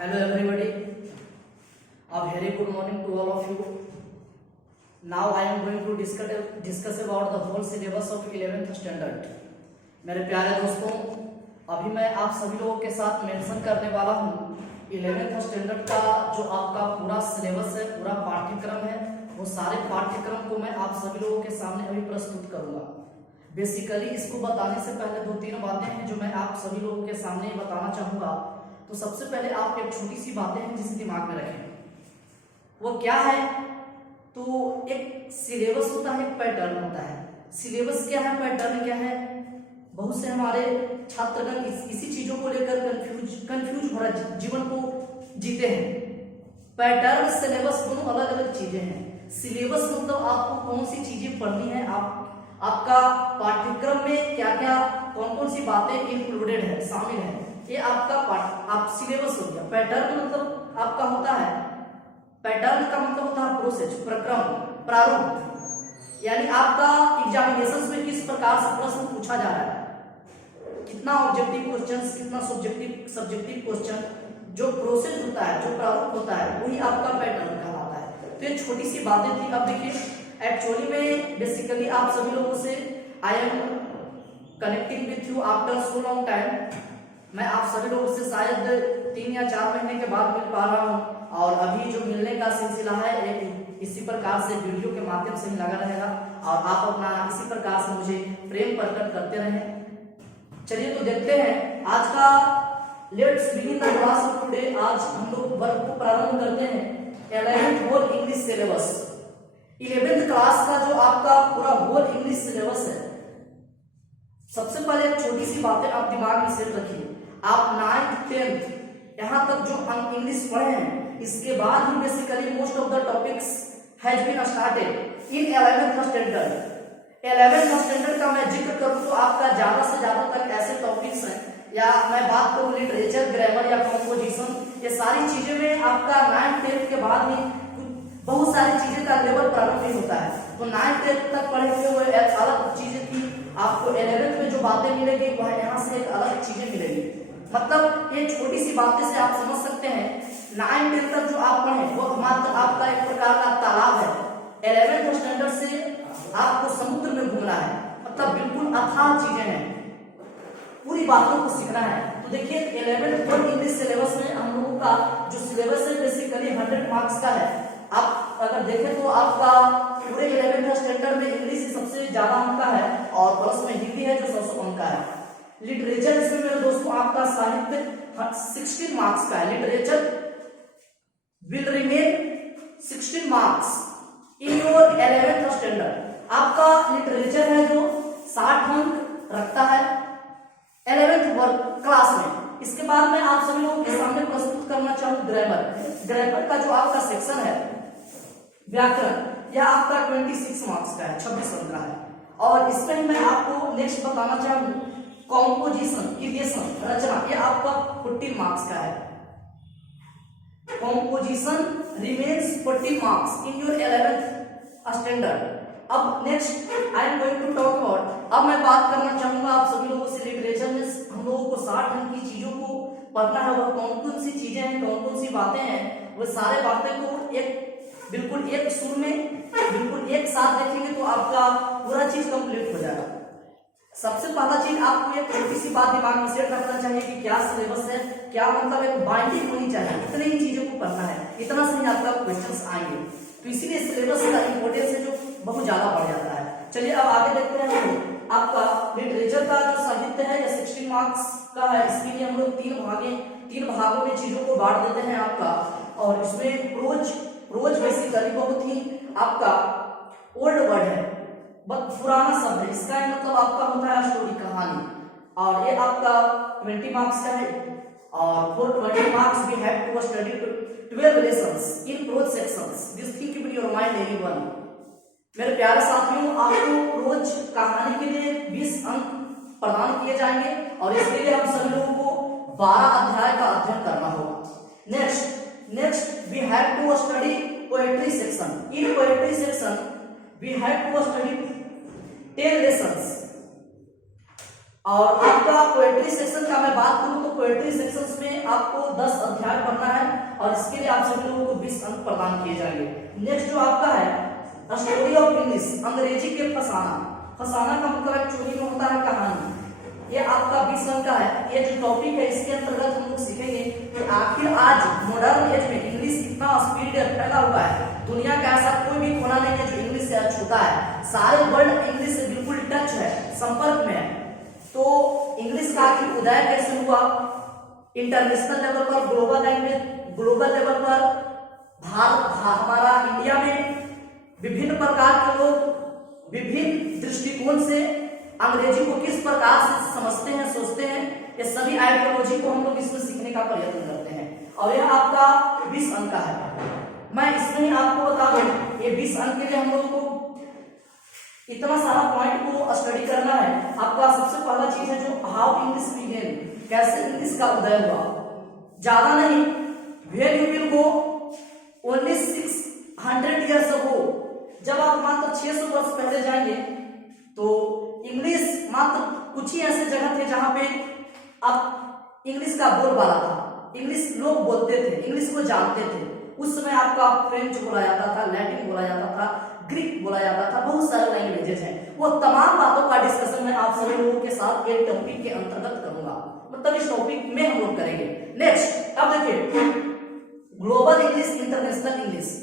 Hello everybody, a very good morning to all of you. Now I am going to discuss about the whole syllabus of 11th standard. मेरे प्यारे दोस्तों, अभी मैं आप सभी लोगों के साथ मेंशन करने वाला हूँ 11th स्टैंडर्ड का जो आपका पूरा सिलेबस है, पूरा पाठ्यक्रम है, वो सारे पाठ्यक्रम को मैं आप सभी लोगों के सामने अभी प्रस्तुत करूंगा। बेसिकली इसको बताने से पहले दो तीन बातें हैं जो मैं आप सभी लोगों के सामने बताना चाहूंगा। तो सबसे पहले आप एक छोटी सी बातें हैं जिसे दिमाग में रखें, वो क्या है? तो एक सिलेबस होता है, एक पैटर्न होता है। सिलेबस क्या है, पैटर्न क्या है? बहुत से हमारे छात्रगण इसी चीजों को लेकर कंफ्यूज भरा जीवन को जीते हैं। पैटर्न सिलेबस दोनों अलग अलग चीजें हैं। सिलेबस मतलब आपको कौन सी चीजें पढ़नी है, आपका पाठ्यक्रम में क्या क्या कौन कौन सी बातें इंक्लूडेड है, शामिल है, ये आपका आप सिलेबस हो गया। पैटर्न मतलब आपका होता है, पैटर्न का मतलब होता है प्रोसेस, प्रक्रम, प्रारूप, यानी आपका एग्जामिनेशन में किस प्रकार से प्रश्न पूछा जा रहा है, कितना ऑब्जेक्टिव क्वेश्चन, कितना सब्जेक्टिव क्वेश्चन, जो प्रोसेस होता है, जो प्रारूप होता है, वही आपका पैटर्न कहलाता है। तो ये छोटी सी बातें थी। अब देखिए, एक्चुअली में बेसिकली आप सभी लोगों से I am connecting with you after so long time. मैं आप सभी लोगों से शायद 3 या 4 महीने के बाद मिल पा रहा हूँ, और अभी जो मिलने का सिलसिला है एक इसी प्रकार से वीडियो के माध्यम से ही लगा रहेगा, और आप अपना इसी प्रकार से मुझे प्रेम प्रकट करते रहें। चलिए तो देखते हैं आज का let's begin the class of today. आज हम लोग वर्ग को प्रारंभ करते हैं 11th whole English syllabus. 11th class का जो आपका पूरा होल इंग्लिश सिलेबस है, सबसे पहले एक छोटी सी बातें आप दिमाग में सेट रखिए। आप 9th 10th यहाँ तक जो हम इंग्लिश पढ़े हैं, इसके बाद ही basically most of the topics has been started in 11th standard. 11th standard का मैं जिक्र करूं तो आपका ज्यादा से ज्यादा तक ऐसे टॉपिक्स हैं, या मैं बात करूं लिटरेचर, ग्रामर या कंपोजिशन, ये सारी चीजें में आपका 9th 10th के बाद ही बहुत सारी चीजें का लेवल प्रारंभ नहीं होता है। तो 9th 10th तक पढ़े हुए वो एक अलग चीजें थी, आपको 11th में जो बातें मिलेगी वह यहाँ से एक अलग चीजें मिलेगी। मतलब ये छोटी सी बातें से आप समझ सकते हैं 9th 10th तक जो आप पढ़े वो मात्र आपका एक प्रकार का तालाब है। 11th स्टैंडर्ड से आपको समुद्र में घूमना है, मतलब बिल्कुल अथाह चीजें हैं, पूरी बातों को सीखना है। तो देखिए 11th होल इंग्लिश सिलेबस में हम लोगों का जो सिलेबस है बेसिकली 100 मार्क्स का है। आप अगर देखें तो आपका पूरे 11th स्टैंडर्ड में इंग्लिश सबसे ज्यादा अंक का है, और प्लस में हिंदी है जो 100 अंक का है। लिटरेचर इसमें मेरे दोस्तों आपका साहित्य 16 मार्क्स का है। Literature will remain 16 marks in your 11th standard. आपका लिटरेचर है जो 60 अंक रखता है 11th वर्ग क्लास में। इसके बाद में आप सभी लोगों के सामने प्रस्तुत करना चाहूँ ग्रामर। ग्रामर का जो आपका सेक्शन है व्याकरण, यह आपका 26 मार्क्स का है, 26 अंक का है। और इसमें मैं आपको नेक्स्ट बताना चाहूँ कॉम्पोजिशन, क्रिएशन, रचना, यह आपका 14 मार्क्स का है। Composition remains 14 marks in your 11th standard. अब next I am going to talk about, अब मैं बात करना चाहूंगा आप सभी लोगों से लिटरेचर में हम लोगों को 60 अंक की चीजों को पढ़ना है। वह कौन कौन सी चीजें हैं, कौन कौन सी बातें हैं, वो सारे बातें को एक बिल्कुल एक सुर में बिल्कुल एक साथ देखेंगे तो आपका पूरा चीज कंप्लीट हो जाएगा। सबसे पहला चीज आपको एक छोटी सी बात दिमाग में सेट रखना चाहिए कि क्या सिलेबस है, क्या मतलब एक बाइंडिंग होनी चाहिए, इतनी ही चीजों को पढ़ना है, इतना से ही आपका क्वेश्चंस आएंगे। तो इसीलिए सिलेबस का इंपॉर्टेंस है जो बहुत ज्यादा बढ़ जाता है। चलिए अब आगे देखते हैं। आपका लिटरेचर का जो साहित्य है यह 16 मार्क्स का है। इसके लिए हम लोग 3 भागों में चीजों को बांट देते हैं आपका। और इसमें प्रोज बेसिकली बहुत ही आपका ओल्ड वर्ड है, बहुत पुराना शब्द है। इसका मतलब आपका होता है स्टोरी, कहानी, और ये आपका 20 मार्क्स का है। और for 20 marks we have to study 12 lessons in prose sections. This thing keep in your mind anyone. मेरे प्यारे साथियों, आपको रोज कहानी के लिए 20 अंक प्रदान किए जाएंगे, और इसके लिए हम सभी लोगों को 12 अध्याय का अध्ययन करना होगा। Next we have to study poetry section. In poetry section we have to study 10 lessons। और आपका पोएट्री सेक्शन का मैं बात करूं तो पोएट्री सेक्शंस में आपको 10 अध्याय पढ़ना है और इसके लिए आप सभी लोगों को 20 अंक प्रदान किए जाएंगे। नेक्स्ट जो आपका है स्टोरी ऑफ इंग्लिश, अंग्रेजी के फसाना। फसाना का मतलब एक्चुअली में होता है कहानी। ये आपका 20 अंक का है। ये जो टॉपिक है इसके अंतर्गत हम लोग सीखेंगे कि आखिर आज मॉडर्न एज में इंग्लिश कितना स्पीड फैला हुआ है। दुनिया का ऐसा कोई भी कोना नहीं है जो इंग्लिश से अछूता है। सारे वर्ल्ड इंग्लिश से बिल्कुल टच है, संपर्क में है। तो इंग्लिश का आखिर उदय कैसे हुआ? इंटरनेशनल लेवल पर, ग्लोबल लैंग्वेज, ग्लोबल लेवल पर हमारा इंडिया में विभिन्न प्रकार के लोग विभिन्न दृष्टिकोण से अंग्रेजी को किस प्रकार से समझते हैं, सोचते हैं, ये सभी आइडियोलॉजी को हम लोग इसमें सीखने का प्रयत्न करते हैं और यह आपका 20 अंक का है। मैं इसमें ही आपको बता दूं ये 20 अंक के लिए हम लोग को इतना सारा पॉइंट को स्टडी करना है। आपका सबसे पहला चीज है जो हाउ इंग्लिश बिगेन, कैसे इंग्लिश का उदय हुआ। ज्यादा नहीं, where you will go only 600 years ago, जब आप मात्र 600 वर्ष पहले जाएंगे तो इंग्लिश मात्र कुछ ही ऐसे जगह थे जहां पे अब इंग्लिश का बोलबाला था, इंग्लिश लोग बोलते थे, इंग्लिश को जानते थे। उस समय आपका फ्रेंच बोला जाता था, लैटिन बोला जाता था, ग्रीक बोला जाता था, बहुत सारे लैंग्वेजेस हैं। वो तमाम बातों का डिस्कशन मैं आप सभी लोगों के साथ एक टॉपिक के अंतर्गत करूंगा, मतलब इस टॉपिक में हम लोग करेंगे। नेक्स्ट अब देखिए ग्लोबल इंग्लिश, इंटरनेशनल इंग्लिश,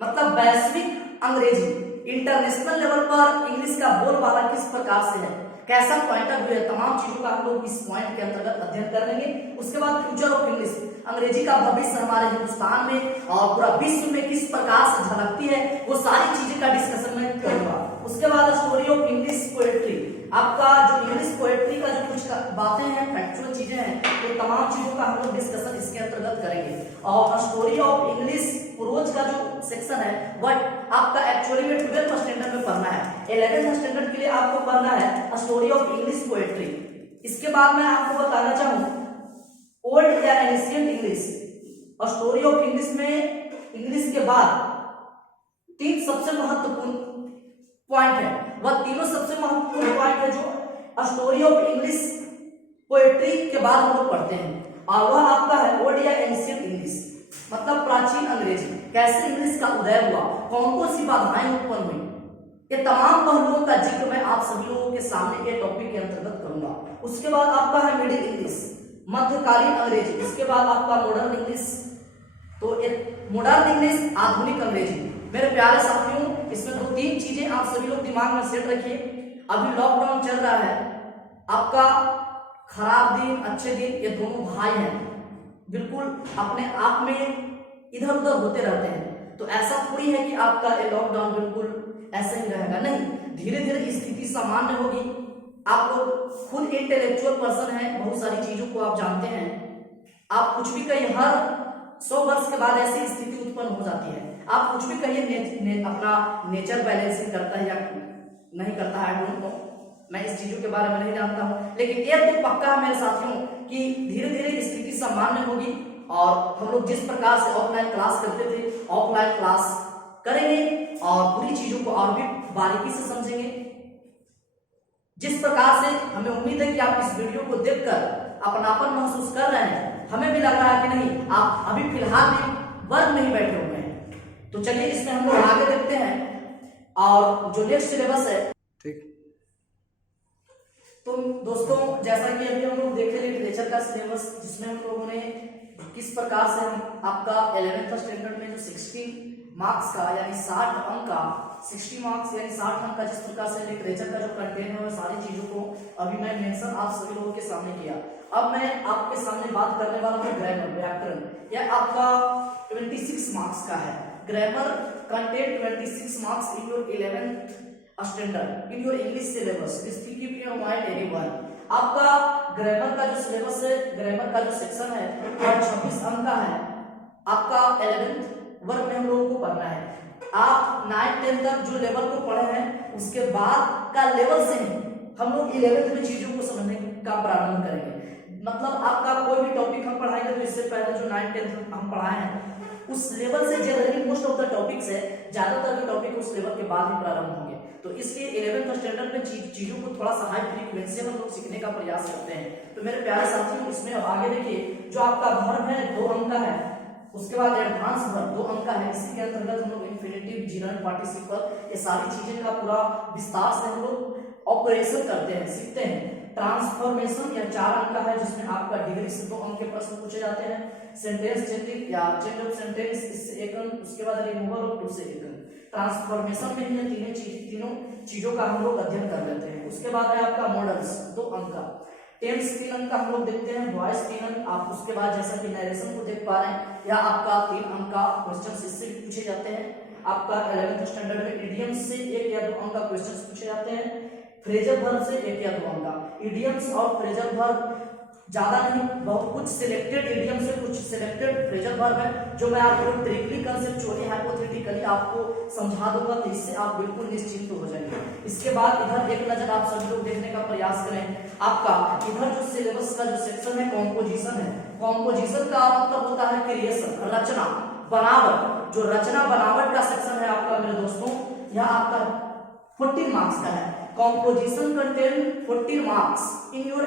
मतलब वैश्विक अंग्रेजी। इंटरनेशनल लेवल पर इंग्लिश का बोलबाला किस प्रकार से है, कैसा पॉइंट ऑफ व्यू है, तमाम चीजों का हम लोग इस पॉइंट के अंतर्गत अध्ययन कर लेंगे। उसके बाद फ्यूचर ऑफ इंग्लिश, अंग्रेजी का भविष्य हमारे हिंदुस्तान में और पूरा विश्व में किस प्रकार से झलकती है, वो सारी चीजें का डिस्कशन मैं करूंगा। उसके बाद स्टोरी ऑफ इंग्लिश पोएट्री, आपका जो इंग्लिश पोएट्री का जो कुछ बातें हैं, फैक्चुअल चीजें हैं, तो तमाम चीजों का हम लोग डिस्कशन इसके अंतर्गत करेंगे। और स्टोरी ऑफ इंग्लिश प्रोज का जो सेक्शन है वह आपका एक्चुअली में 12th स्टैंडर्ड में पढ़ना है। 11th स्टैंडर्ड के लिए आपको पढ़ना है स्टोरी ऑफ इंग्लिश पोएट्री। इसके बाद मैं आपको बताना चाहूँ ओल्ड या ancient English. Story of English में इंग्लिश के बाद 3 सबसे महत्वपूर्ण पॉइंट है, वह तीनों सबसे महत्वपूर्ण पॉइंट है जो स्टोरी ऑफ इंग्लिश पोएट्री के बाद हम लोग पढ़ते हैं, और वह आपका है ओल्ड या एंशिएंट इंग्लिश, मतलब प्राचीन अंग्रेजी। कैसे इंग्लिश का उदय हुआ, कौन कौन सी बाधाएं उत्पन्न हुई, ये तमाम पहलुओं का जिक्र मैं आप सभी लोगों के सामने के टॉपिक के अंतर्गत करूंगा। उसके बाद आपका है मिडिल इंग्लिश, मध्यकालीन अंग्रेजी। इसके बाद आपका मॉडर्न इंग्लिश, तो एक मॉडर्न इंग्लिश, आधुनिक अंग्रेजी। मेरे प्यारे साथियों, इसमें तो 3 चीजें आप सभी लोग दिमाग में सेट रखिए। अभी लॉकडाउन चल रहा है, आपका खराब दिन, अच्छे दिन, ये दोनों भाई हैं, बिल्कुल अपने आप में इधर उधर होते रहते हैं। तो ऐसा थोड़ी है कि आपका ये लॉकडाउन बिल्कुल ऐसे ही रहेगा, नहीं, धीरे धीरे स्थिति सामान्य होगी। आप लोग खुद इंटेलेक्चुअल पर्सन हैं, बहुत सारी चीजों को आप जानते हैं। आप कुछ भी कहिए, हर 100 वर्ष के बाद ऐसी स्थिति उत्पन्न हो जाती है। आप कुछ भी कहिए, अपना नेचर बैलेंसिंग करता है या नहीं करता है, आई डोंट नो, मैं इस चीजों के बारे में नहीं जानता हूं। लेकिन ये तो पक्का है मेरे साथियों कि धीरे धीरे स्थिति सामान्य होगी और हम लोग जिस प्रकार से ऑफलाइन क्लास करते थे ऑफलाइन क्लास करेंगे और पूरी चीजों को और भी बारीकी से समझेंगे। जिस प्रकार से हमें उम्मीद है कि आप इस वीडियो को देखकर अपनापन महसूस कर रहे हैं, हमें भी लग रहा है कि नहीं, आप अभी फिलहाल भी वर्ग में ही बैठे हुए हैं। तो चलिए इसमें हम लोग आगे देखते हैं और जो नेक्स्ट सिलेबस है, ठीक। तो दोस्तों, जैसा कि अभी हम लोग देखे लिटरेचर का सिलेबस, जिसमें हम लोगों ने किस प्रकार से हम आपका 11th स्टैंडर्ड में जो 60 मार्क्स का यानी 60 अंक का 60 मार्क्स यानी 60 अंक का जिस प्रकार से लिटरेचर का जो कंटेंट है, सारी चीजों को अभी मैं मेंशन आप सभी लोगों के सामने किया। अब मैं आपके सामने बात करने वाला हूँ ग्रामर, व्याकरण। यह आपका 26 मार्क्स का है। Grammar content 26 marks in your 11th standard in your English syllabus. This will keep your mind everyone. आपका ग्रामर का जो सिलेबस है, ग्रामर का जो सेक्शन है वह 26 अंक का है। आपका 11th वर्ग में हम लोगों को पढ़ना है। आप 9th 10th तक जो लेवल को पढ़े हैं उसके बाद का लेवल से ही हम लोग 11th में चीजों को समझने का प्रारंभ करेंगे। मतलब आपका कोई भी टॉपिक हम पढ़ाएंगे तो इससे पहले जो 9 10 हम पढ़ाए हैं उस लेवल से generally most of the topics है, ज्यादातर के टॉपिक उस लेवल के बाद ही प्रारंभ होंगे। तो इसलिए 11th स्टैंडर्ड में चीजों को थोड़ा सा हाई फ्रीक्वेंसी में हम लोग सीखने का प्रयास करते हैं। तो मेरे प्यारे साथियों, इसमें अब आगे देखिए, जो आपका वर्ब है 2 अंक का है, उसके बाद एडवांस वर्ब 2 अंक का है, इसी के अंतर्गत हम लोग इंफिनिटिव, जीरंड, पार्टिसिपल, ये सारी चीजें का पूरा विस्तार से हम लोग ऑपरेशन करते हैं, सीखते हैं। ट्रांसफॉर्मेशन या 4 अंक का है, जिसमें आपका डिग्री से 2 अंक के प्रश्न पूछे जाते हैं। सेंटेंस चेंजिंग या चेंज ऑफ सेंटेंस, इससे 1 अंक, उसके बाद रिमूवल ऑफ 2 से 1 अंक। ट्रांसफॉर्मेशन में ही तीनों चीजों का हम लोग अध्ययन कर लेते हैं। उसके बाद है आपका मॉडल्स 2 अंक का। टेंस 3 अंक का हम लोग देखते हैं, वॉइस 3 अंक। आप उसके बाद जैसा कि नरेशन को देख पा रहे हैं, या आपका 3 अंक का क्वेश्चन इससे भी पूछे जाते हैं। आपका 11th स्टैंडर्ड में इडियम्स से 1 या 2 अंक का क्वेश्चन पूछे जाते हैं। फ्रेजल वर्ब से 1 या 2 अंक का। इडियम्स और फ्रेजल वर्ब ज्यादा नहीं, बहुत कुछ सिलेक्टेड इडियम से कुछ सिलेक्टेड फ्रेजल वर्ब है, जो मैं आपको ट्रिकली कंसेप्चुअली हाइपोथेटिकली आपको समझा दूंगा, तो इससे आप बिल्कुल निश्चिंत हो जाएंगे। इसके बाद इधर एक नजर आप सभी लोग देखने का प्रयास करें। आपका इधर जो सिलेबस का जो सेक्शन है कॉम्पोजिशन है। कॉम्पोजिशन का मतलब होता है क्रिएशन, रचना, बनावट। जो रचना बनावट का सेक्शन है आपका मेरे दोस्तों, यह आपका 14 मार्क्स का है। Composition contain 14 marks in your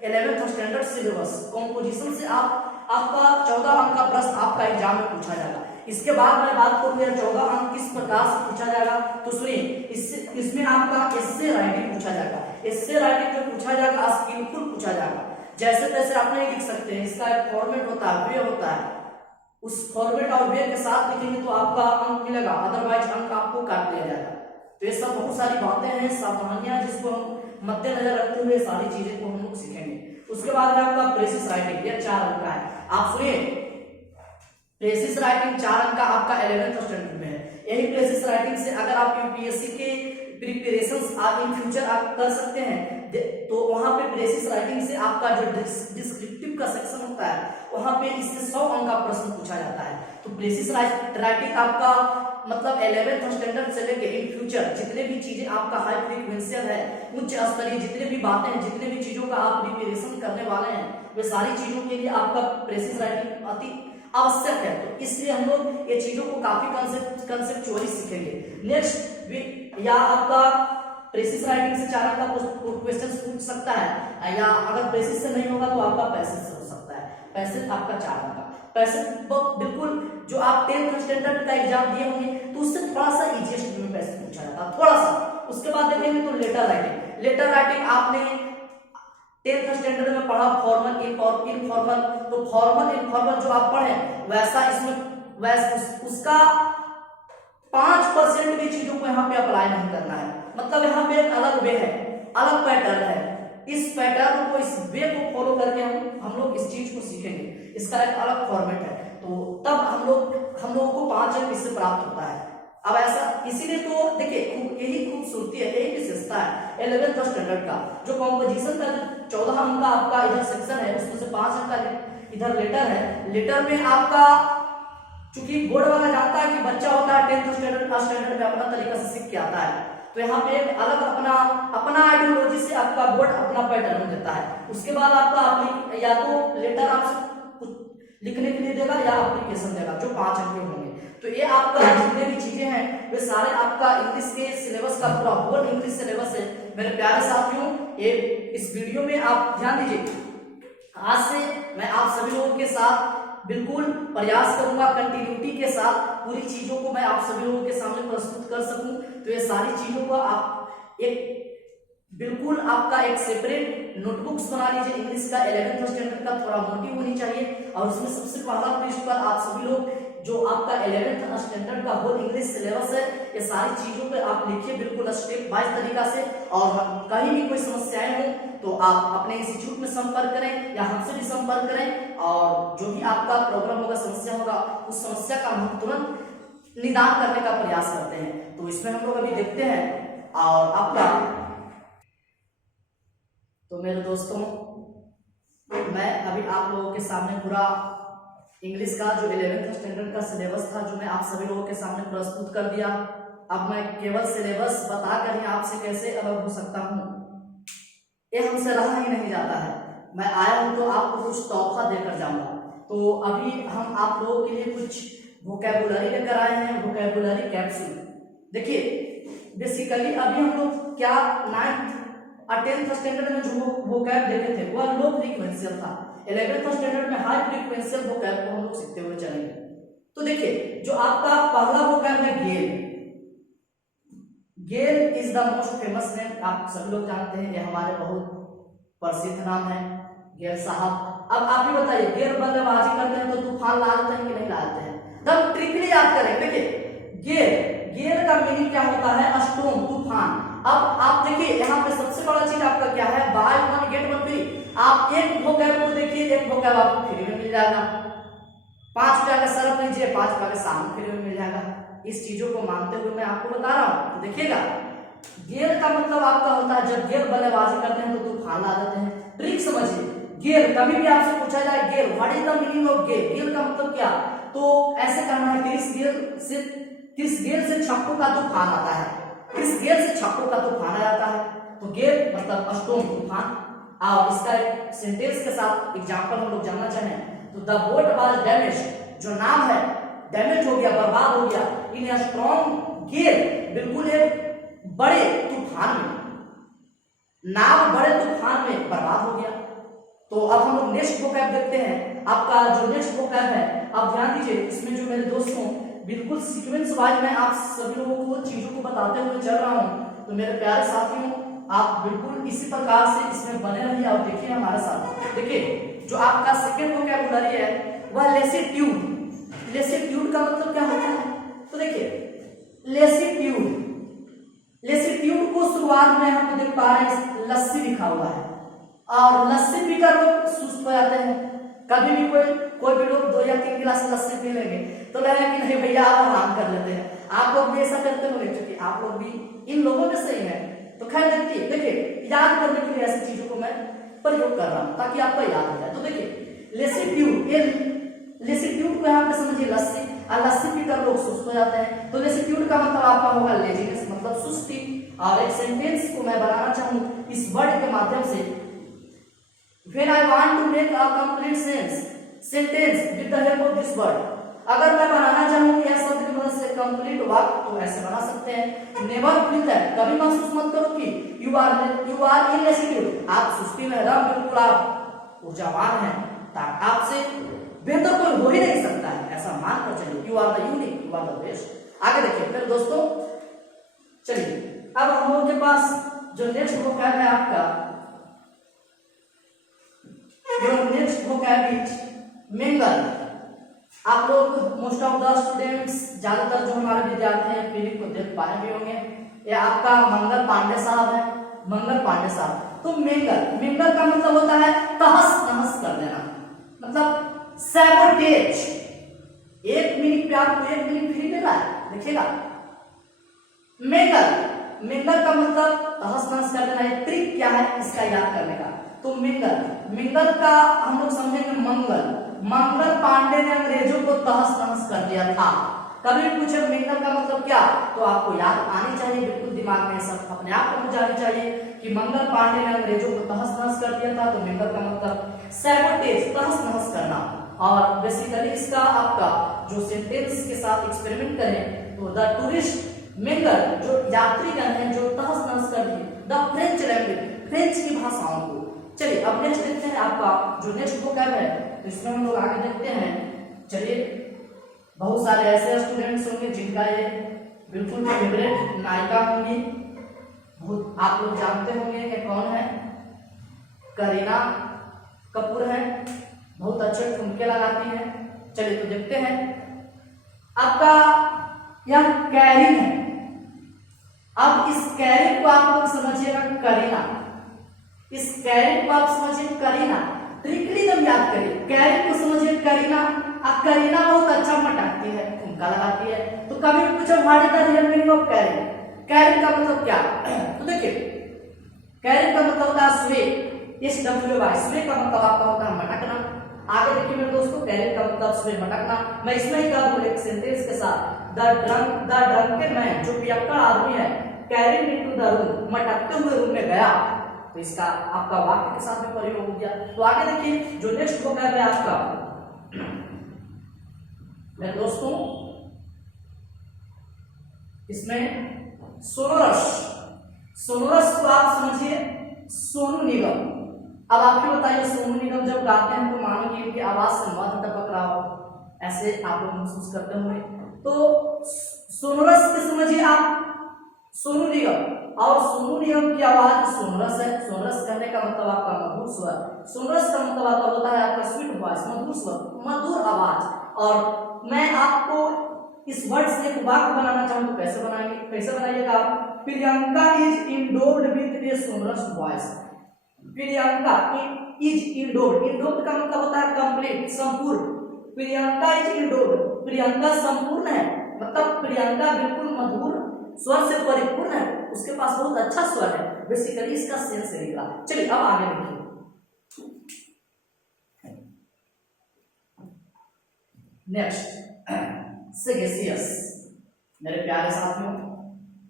11th standard syllabus. Composition से आपका 14 अंक का प्रश्न आपका एग्जाम में पूछा जाएगा। इसके बाद मैं बात करूं यार 14 अंक किस प्रकार से पूछा जाएगा, तो सुनिए, इसमें आपका एस्से राइटिंग पूछा जाएगा। एस्से राइटिंग जो पूछा जाएगा स्किलफुल पूछा जाएगा, जैसे तैसे आप नहीं लिख सकते हैं। इसका एक फॉर्मेट होता है, वे होता है, उस फॉर्मेट और वे के साथ लिखेंगे तो आपका अंक मिलेगा, अदरवाइज अंक आपको काट दिया जाएगा। तो ये सब बहुत सारी बातें हैं, सावधानियां, जिसको हम मद्देनजर रखते हुए सारी चीजें को हम लोग सीखेंगे। उसके बाद में आपका प्रेसिस राइटिंग, ये 4 अंक का है। आप सुनिए, प्रेसिस राइटिंग 4 अंक का आपका 11th स्टैंडर्ड में है। यही प्रेसिस राइटिंग से अगर आप यूपीएससी के प्रिपरेशंस आप इन फ्यूचर आप कर सकते हैं, तो वहां पे प्रेसिस राइटिंग से आपका जो डिस्क्रिप्टिव का सेक्शन होता है, वहां पे इससे 100 अंक का प्रश्न पूछा जाता है। तो प्रेसिस राइटिंग आपका मतलब 11th स्टैंडर्ड से लेके इन फ्यूचर जितने भी चीजें आपका हाई फ्रीक्वेंशियल है, उच्च स्तरीय जितने भी बातें हैं, जितने भी चीजों का आप प्रिपरेशन करने वाले हैं, वे सारी चीजों के लिए आपका प्रेसिस राइटिंग अति आवश्यक है। तो इसलिए हम लोग ये चीजों को काफी कंसेप्चुअली सीखेंगे। नेक्स्ट या आपका प्रेसिस राइटिंग से 4 अंक का क्वेश्चन पूछ सकता है, या अगर प्रेसिस से नहीं होगा तो आपका पैसेज से हो सकता है। पैसेज आपका 4 अंक का पैसेज बिल्कुल जो आप 10th स्टैंडर्ड का एग्जाम दिए होंगे तो उससे थोड़ा सा इजीएस्ट में पैसेज पूछा जाता है, थोड़ा सा। उसके बाद देखेंगे तो लेटर राइटिंग। लेटर राइटिंग आपने 10th स्टैंडर्ड में पढ़ा, फॉर्मल इनफॉर्मल। तो फॉर्मल इनफॉर्मल जो आप पढ़े वैसा इसमें उसका 5% भी चीजों को यहाँ पे अप्लाई नहीं करना है। मतलब यहाँ पे एक अलग वे है, अलग पैटर्न है। इस पैटर्न को, इस वे को फॉलो करके हम लोग इस चीज को सीखेंगे। इसका एक अलग फॉर्मेट है, तो तब हम लोगों को 5 अंक इससे प्राप्त होता है। अब ऐसा इसीलिए तो देखिए यही खूबसूरती है, यही विशेषता है 11th स्टैंडर्ड का। जो कॉम्पोजिशन का 14 अंक का आपका इधर सेक्शन है, उसमें से 5 अंक का इधर लेटर है। लेटर में आपका चूंकि बोर्ड वाला जानता है कि बच्चा होता है 10th स्टैंडर्ड में अपना तरीका से सीख के आता है, तो यहाँ पे एक अलग अपना आइडियोलॉजी से आपका बोर्ड अपना पैटर्न देता है। उसके बाद आपका या तो लेटर आपसे लिखने के लिए देगा या एप्लीकेशन देगा, जो 5 अंक के होंगे। तो ये आपका जितने भी चीजें हैं वे सारे आपका इंग्लिश के सिलेबस का पूरा होल इंग्लिश सिलेबस है। मेरे प्यारे साथियों, ये इस वीडियो में आप ध्यान दीजिए, आज से मैं आप सभी लोगों के साथ बिल्कुल प्रयास करूंगा कंटिन्यूटी के साथ पूरी चीजों को मैं आप सभी लोगों के सामने प्रस्तुत कर सकूं। तो ये सारी चीजों को आप एक बिल्कुल आपका एक सेपरेट नोटबुक्स बना लीजिए। इंग्लिश का 11th स्टैंडर्ड का थोड़ा मोटिव होनी चाहिए, और उसमें सबसे पहला पृष्ठ पर आप सभी लोग जो आपका 11th स्टैंडर्ड का होल इंग्लिश सिलेबस है, ये सारी चीजों पे आप लिखिए बिल्कुल स्टेप बाय तरीका से। और कहीं भी कोई समस्याएं हो तो आप अपने इंस्टीट्यूट में संपर्क करें या हमसे भी संपर्क करें, और जो भी आपका प्रॉब्लम होगा, समस्या होगा, उस समस्या का हम तुरंत निदान करने का प्रयास करते हैं। तो इसमें हम लोग अभी देखते हैं। और आपका तो मेरे दोस्तों, मैं अभी आप लोगों के सामने पूरा इंग्लिश का जो 11th स्टैंडर्ड का सिलेबस था, जो मैं आप सभी लोगों के सामने प्रस्तुत कर दिया। अब मैं केवल सिलेबस बताकर ही आपसे कैसे अलग हो सकता हूँ, ये हमसे रहा ही नहीं जाता है। मैं आया हूं तो आपको कुछ तोहफा देकर जाऊंगा। तो अभी हम आप लोगों के लिए कुछ वोकैबुलरी लेकर आए हैं, वोकैबुलरी कैप्सूल। देखिए बेसिकली अभी हम लोग क्या 9th और 10th स्टैंडर्ड में जो वोकैब देखे थे वह लो फ्रीक्वेंशियल था। 11th स्टैंडर्ड में हाई फ्रीक्वेंशियल वोकैब को हम लोग सीखते हुए चलेंगे। तो देखिए जो आपका पहला वोकैब है gale. Gale is the most famous name, आप सभी लोग जानते हैं, ये हमारे बहुत प्रसिद्ध नाम है गेल साहब। अब आप ही बताइए गेल बल्लेबाजी करते हैं तो तूफान लाते हैं कि नहीं लाते हैं? तब ट्रिकली याद करें। देखिए गेल का मीनिंग क्या होता है? स्टॉर्म, तूफान। अब आप देखिए यहाँ पे सबसे बड़ा चीज आपका क्या है? By one get one free. आप एक वोकैब को देखिए, एक वोकैब आपको फ्री में मिल जाएगा। 5 रुपया का सर्फ लीजिए, 5 रुपया का साबुन फ्री में मिल जाएगा। इस चीजों को मानते हुए मैं आपको बता रहा हूं। तो देखिएगा गेल का मतलब आपका होता है जब गेल बल्लेबाजी करते हैं तो तूफान ला देते हैं। ट्रिक समझिए, गेल कभी भी आपसे पूछा जाए gale what is the meaning of gale, gale का मतलब क्या, तो ऐसे कहना है किस गेल से छक्कों का तूफान आता है, किस गेल से छक्कों का तूफान आ जाता है। तो गेल मतलब स्टॉर्म, तूफान। और इसका एक सेंटेंस के साथ एग्जांपल हम लोग जानना चाहें तो द बोट वाज डैमेज, जो नाव है डैमेज हो गया, बर्बाद हो गया इन अ स्ट्रॉन्ग गेल, बिल्कुल एक बड़े तूफान में, नाव बड़े तूफान में बर्बाद हो गया। तो अब हम लोग नेक्स्ट वोकैब देखते हैं। आपका जो नेक्स्ट वोकैब है, आप ध्यान दीजिए, इसमें जो मेरे दोस्त हों बिल्कुल सीक्वेंस वाइज मैं आप सभी लोगों को चीजों को बताते हुए चल रहा हूं। तो मेरे प्यारे साथियों आप बिल्कुल इसी प्रकार से इसमें बने रहिए और देखिए हमारे साथ। देखिए जो आपका सेकंड वोकैबुलरी है वह लेसीट्यूड। लेसीट्यूड का मतलब क्या होता है? तो देखिए लेसीट्यूड को शुरुआत में हम देख पा रहे हैं लस्सी लिखा हुआ है, और लस्सी पीकर लोग सुस्त हो जाते हैं। कभी भी कोई भी लोग 2 या 3 गिलास लस्सी पी लेंगे तो लगेगा कि नहीं भैया आप आराम कर लेते हैं। आप लोग भी ऐसा करते होंगे क्योंकि आप लोग भी इन लोगों में से ही हैं। तो खैर देखिए याद करने के लिए ऐसी चीजों को मैं प्रयोग कर रहा हूं ताकि आपको याद हो जाए। तो देखिए लेसीट्यूड को यहाँ पे समझिए लस्सी, और लस्सी पीकर लोग सुस्त हो जाते हैं। तो लेसीट्यूड का मतलब आपका होगा लेजीनेस, मतलब सुस्ती। और एक सेंटेंस को मैं बनाना चाहूँ इस वर्ड के माध्यम से, When I want to make a complete sentence with the help of this word, अगर मैं बनाना चाहूँ यह शब्द की मदद से कंप्लीट वाक्य तो ऐसे बना सकते हैं। नेवर फील दैट, कभी महसूस मत करो कि यू आर इन लेसीट्यूड, आप सुस्ती में हैं, बिल्कुल आप ऊर्जावान हैं, आपसे बेहतर कोई हो ही नहीं सकता है, ऐसा मान कर चलिए। You are the unique, you are the best. आगे देखिए फिर दोस्तों, चलिए अब हम लोगों के पास जो नेक्स्ट वोकैब है आपका, नेक्स्ट वोकैब इज मिंगल। आप लोग मोस्ट ऑफ द स्टूडेंट्स, ज्यादातर जो हमारे विद्यार्थी हैं पीरियड को देख पाए भी होंगे। ये आपका मंगल पांडे साहब है, मंगल पांडे साहब। तो मिंगल का मतलब होता है तहस नहस कर देना, मतलब सैबोटेज। 1 मिनट पे आपको 1 मिनट फ्री मिला है, देखिएगा। मिंगल का मतलब तहस नहस कर देना। एक ट्रिक क्या है इसका याद करने का? तो मिंगल का हम लोग समझेंगे मंगल पांडे ने अंग्रेजों को तहस नहस कर दिया था। कभी पूछे मिंगल का मतलब क्या, तो आपको याद आनी चाहिए, बिल्कुल दिमाग में सब अपने आप को जानी चाहिए कि मंगल पांडे ने अंग्रेजों को तहस नहस कर दिया था। तो मिंगल का मतलब सैबोटेज, तहस नहस करना। और बेसिकली इसका आपका जो सेंटेंस के साथ एक्सपेरिमेंट करें तो द टूरिस्ट मिंगल, जो यात्रीगण हैं जो तहस नहस कर दिए द फ्रेंच लैंग्वेज, फ्रेंच की भाषाओं को। चलिए अब नेक्स्ट देखते हैं आपका जो नेक्स्ट वोकैब है, तो इसमें हम लोग आगे देखते हैं। चलिए बहुत सारे ऐसे स्टूडेंट्स होंगे जिनका ये बिल्कुल फेवरेट नायिका होंगी, बहुत आप लोग जानते होंगे कि कौन है, करीना कपूर है, बहुत अच्छे ठुमके लगाती हैं। चलिए तो देखते हैं आपका यह कैरिन है। अब इस कैरिन को आप लोग समझिएगा करीना, इस कैरिन को आप समझिए करीना। ट्रिकली जब याद करिए, कैरिन को समझिए करीना, अब करीना बहुत अच्छा मटकती है, ठुमका लगाती है। तो कभी पूछो what is the real meaning of Karin, Karin का मतलब क्या? तो देखिए कैरिन का मतलब होता है स्वे, SWY, स्वे का मतलब आपका होता है मटकना। आगे देखिए मेरे दोस्तों, कैरिन का मतलब स्वे, मटकना। मैं इसमें ही कर दूं एक सेंटेंस के साथ, द ड्रंकन मैन, जो पियक्कड़ आदमी है, कैरिन इनटू द रूम, मटकते हुए रूम में गया। तो इसका आपका वाक्य के साथ में प्रयोग हो गया। तो आगे देखिए जो नेक्स्ट वोकैब है आपका मेरे दोस्तों, इसमें सोनोरस, सोनोरस को आप समझिए सोनू निगम। अब आपको बताइए सोनू निगम जब गाते हैं तो मानो कि उनकी आवाज से मध टपक रहा हो, ऐसे आप लोग महसूस करते होंगे। तो सोनोरस के समझिए आप सोनू निगम, और सोनू निगम की आवाज सोनोरस है। सोनोरस कहने का मतलब आपका मधुर स्वर, सोनोरस का मतलब आपका होता है आपका स्वीट वॉइस, मधुर स्वर, मधुर आवाज। और मैं आपको इस वर्ड से एक वाक्य बनाना चाहूँ तो कैसे बनाएंगे, कैसे बनाइएगा? Priyanka is endured with A sonorous voice. Priyanka is endured, endured का मतलब होता है कंप्लीट, संपूर्ण। प्रियंका इज इंडोर्ड, प्रियंका संपूर्ण है, मतलब प्रियंका बिल्कुल मधुर स्वर से परिपूर्ण है, उसके पास बहुत अच्छा स्वर है। बेसिकली इसका सेंस है निकला। चलिए अब आगे देखिए, नेक्स्ट सेगेसियस। मेरे प्यारे साथियों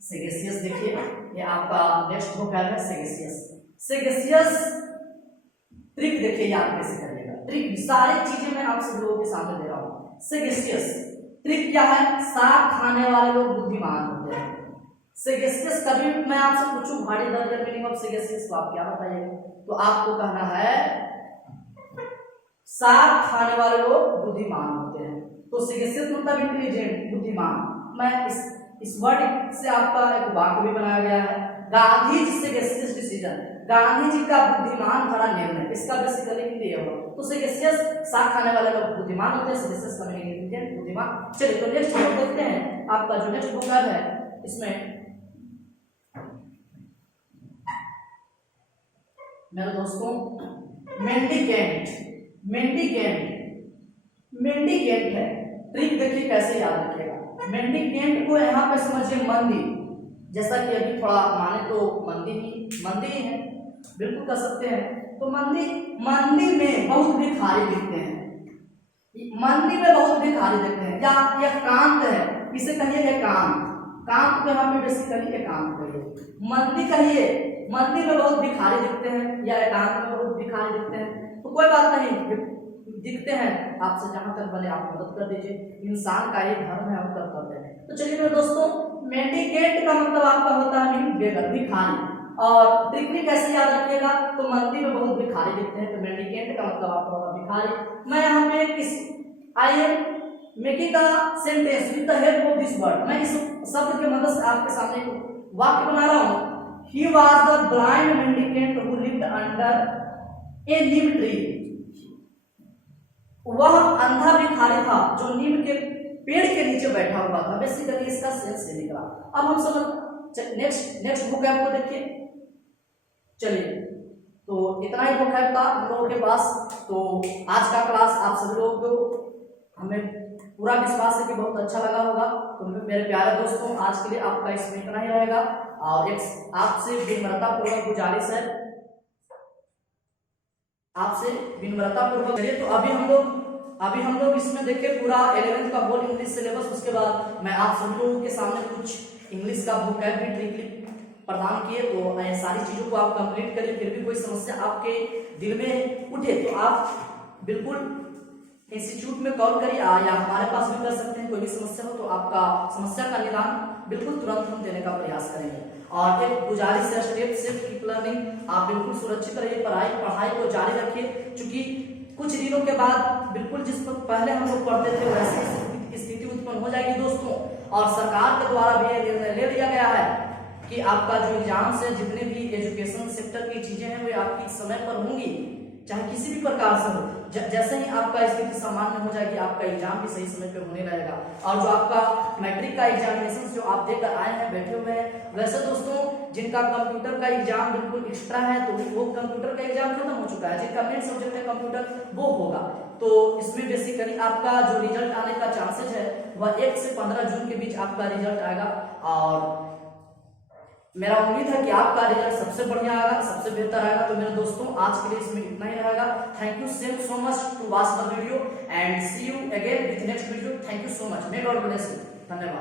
सेगेसियस देखिए, ये आपका नेक्स्ट वोकैब है सेगेसियस। सेगेसियस ट्रिक देखिए याद कैसे करिएगा, ट्रिक सारी चीजें मैं आप सब लोगों के सामने दे रहा हूं। सेगेसियस ट्रिक क्या है? साग खाने वाले लोग बुद्धिमान होते हैं। सेगेसियस कभी मैं आपसे पूछूं what is the real meaning of sagacious, तो आप क्या बताइएगा? तो आपको कहना है साग खाने वाले लोग बुद्धिमान होते हैं। तो सेगेसियस मतलब इंटेलिजेंट, बुद्धिमान। मैं इस वर्ड से आपका एक वाक्य भी बनाया गया है, गांधी जी सेगेसियस डिसीजन, गांधी जी का बुद्धिमान भरा निर्णय, इसका बेसिकली हिंदी है वो। तो सेगेसियस साग खाने वाले लोग बुद्धिमान होते हैं, सेगेसियस का मीनिंग इंटेलिजेंट, बुद्धिमान। चलिए तो नेक्स्ट हम देखते हैं आपका जो नेक्स्ट वोकैब है इसमें मेरे दोस्तों मेंडिकेंट, मेंडिकेंट, मेंडिकेंट है। ट्रिक देखिए कैसे याद रखिएगा। मेंडिकेंट को यहाँ पे समझिए मंदी, जैसा कि अभी थोड़ा माने तो मंदी ही है, बिल्कुल कर सकते हैं। तो मंदी में बहुत भिखारी दिखते हैं, मंदी में बहुत भिखारी दिखते हैं, या एकांत है, इसे कहिए एकांत, कांत को यहाँ पे बेसिकली एकांत कहिए। मंदी कहिए, मंदी में बहुत भिखारी दिखते हैं या एकांत में बहुत भिखारी दिखते हैं, तो कोई बात नहीं, दिखते हैं, आपसे जहां तक बने आप मदद कर दीजिए, इंसान का ही धर्म है और कर्तव्य है। तो चलिए मेरे दोस्तों मेंडिकेंट का मतलब आपका होता है बेगर, भिखारी। और ट्रिक कैसे याद रखिएगा? तो मंदी में बहुत भिखारी दिखते हैं, तो मेंडिकेंट का मतलब आपका होगा भिखारी। मैं यहाँ पे किस I am making a sentence with the help of this word, मैं इस शब्द की मदद से आपके सामने एक वाक्य बना रहा हूँ। He was the blind mendicant who lived under a neem tree. वह अंधा भिखारी था जो नीम के पेड़ के नीचे बैठा हुआ था। बेसिकली इसका सेंस से निकला। अब हम समझ नेक्स्ट वोकैब को देखिए। चलिए तो इतना ही वोकैब था हम लोगों के पास। तो आज का क्लास आप सभी लोगों को हमें पूरा विश्वास है कि बहुत अच्छा लगा होगा। तो मेरे प्यारे दोस्तों आज के लिए आपका इसमें इतना ही रहेगा, और एक आपसे विनम्रता पूर्वक गुजारिश है, आपसे विनम्रता पूर्वक। चलिए तो अभी हम लोग इसमें देखिए पूरा 11th का होल इंग्लिश सिलेबस, उसके बाद मैं आप सभी लोगों के सामने कुछ इंग्लिश का वोकैब भी ट्रिक प्रदान किए। तो सारी चीजों को आप कंप्लीट करिए। फिर भी कोई समस्या आपके दिल में उठे तो आप बिल्कुल इंस्टीट्यूट में कॉल करिए, या हमारे पास भी कर सकते हैं। कोई भी समस्या हो तो आपका समस्या का निदान बिल्कुल तुरंत हम देने का प्रयास करेंगे। और एक गुजारिश है, स्टेप सेफ कीप लर्निंग, आप बिल्कुल सुरक्षित रहिए, पढ़ाई को जारी रखिए। क्योंकि कुछ दिनों के बाद बिल्कुल जिस पर पहले हम लोग पढ़ते थे वैसी स्थिति उत्पन्न हो जाएगी दोस्तों। और सरकार के द्वारा भी निर्णय ले लिया गया है कि आपका जो एग्जाम से जितने भी एजुकेशन सेक्टर की चीजें हैं वे आपकी समय पर होंगी, चाहे किसी भी प्रकार से हो। जैसे ही आपका स्थिति सामान्य हो जाएगी आपका एग्जाम भी सही समय पे होने लगेगा। और जो आपका मैट्रिक का एग्जामिनेशन जो आप देकर आए हैं, बैठे हुए हैं, वैसे दोस्तों जिनका कंप्यूटर का एग्जाम बिल्कुल एक्स्ट्रा है तो वो कंप्यूटर का एग्जाम खत्म हो चुका है, जिनका मेन सब्जेक्ट है कंप्यूटर वो होगा। तो इसमें बेसिकली आपका जो रिजल्ट आने का चांसेस है वह 1 से 15 जून के बीच आपका रिजल्ट आएगा। और मेरा उम्मीद है कि आपका रिजल्ट सबसे बढ़िया आएगा, सबसे बेहतर आएगा। तो मेरे दोस्तों आज के लिए इसमें इतना ही रहेगा। Thank you so much to watch the video and see you again with next video. Thank you so much, may God bless you. धन्यवाद।